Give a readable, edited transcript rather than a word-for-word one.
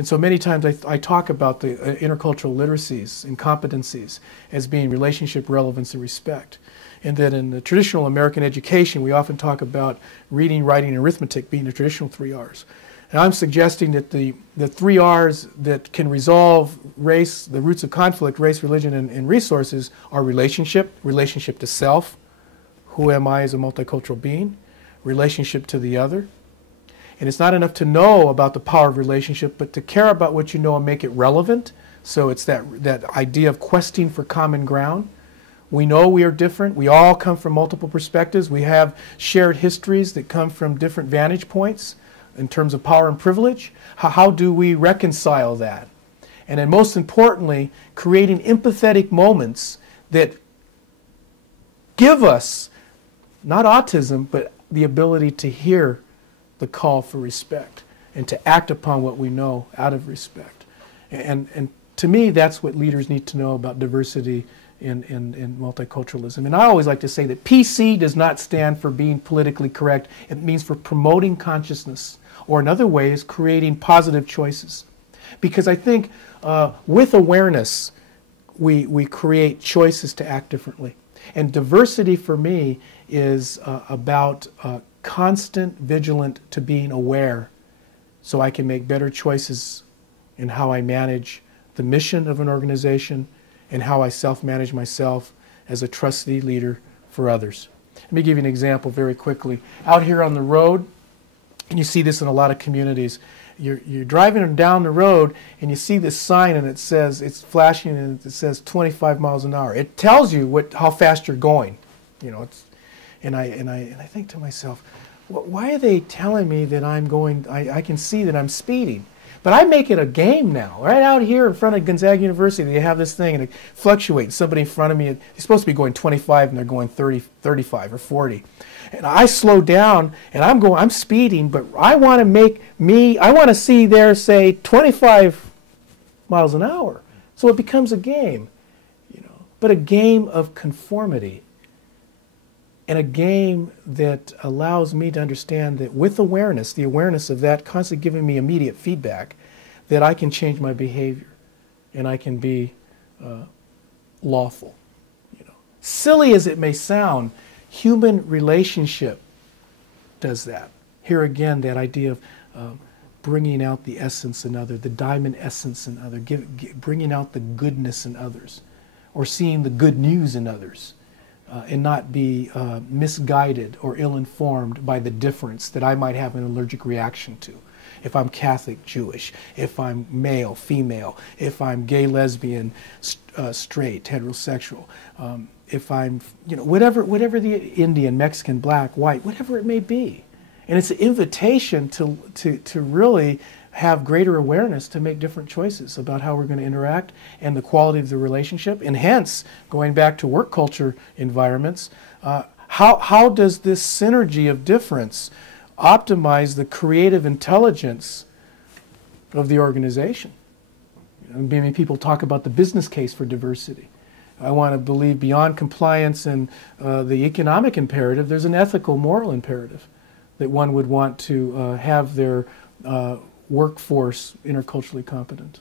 And so many times I talk about the intercultural literacies and competencies as being relationship, relevance, and respect. And that in the traditional American education, we often talk about reading, writing, and arithmetic being the traditional 3 R's. And I'm suggesting that the 3 R's that can resolve race, the roots of conflict, race, religion, and resources are relationship, relationship to self, who am I as a multicultural being, relationship to the other. And it's not enough to know about the power of relationship, but to care about what you know and make it relevant. So it's that idea of questing for common ground. We know we are different. We all come from multiple perspectives. We have shared histories that come from different vantage points in terms of power and privilege. How do we reconcile that? And then most importantly, creating empathetic moments that give us, not autism, but the ability to hear the call for respect and to act upon what we know out of respect. And to me, that's what leaders need to know about diversity in multiculturalism. And I always like to say that PC does not stand for being politically correct. It means for promoting consciousness, or another way is creating positive choices. Because I think with awareness, we create choices to act differently. And diversity for me is about constant vigilant to being aware so I can make better choices in how I manage the mission of an organization and how I self-manage myself as a trustee leader for others. Let me give you an example very quickly. Out here on the road, and you see this in a lot of communities, you're driving down the road and you see this sign and it says, it's flashing and it says 25 miles an hour. It tells you how fast you're going. You know, and I think to myself, why are they telling me that I'm going, I can see that I'm speeding? But I make it a game now. Right out here in front of Gonzaga University, they have this thing and it fluctuates. Somebody in front of me, they're supposed to be going 25 and they're going 30, 35 or 40. And I slow down and I'm speeding, but I want to see there say 25 miles an hour. So it becomes a game, you know, but a game of conformity. And a game that allows me to understand that with awareness, the awareness of that constantly giving me immediate feedback, that I can change my behavior and I can be lawful. You know, silly as it may sound, human relationship does that. Here again, that idea of bringing out the essence in others, the diamond essence in others, bringing out the goodness in others, or seeing the good news in others. And not be misguided or ill-informed by the difference that I might have an allergic reaction to. If I'm Catholic, Jewish, if I'm male, female, if I'm gay, lesbian, straight, heterosexual, if I'm, you know, whatever the Indian, Mexican, black, white, whatever it may be. And it's an invitation to really have greater awareness to make different choices about how we're going to interact and the quality of the relationship. And hence, going back to work culture environments, how does this synergy of difference optimize the creative intelligence of the organization? Many people talk about the business case for diversity. I want to believe beyond compliance and the economic imperative, there's an ethical, moral imperative that one would want to have their workforce interculturally competent.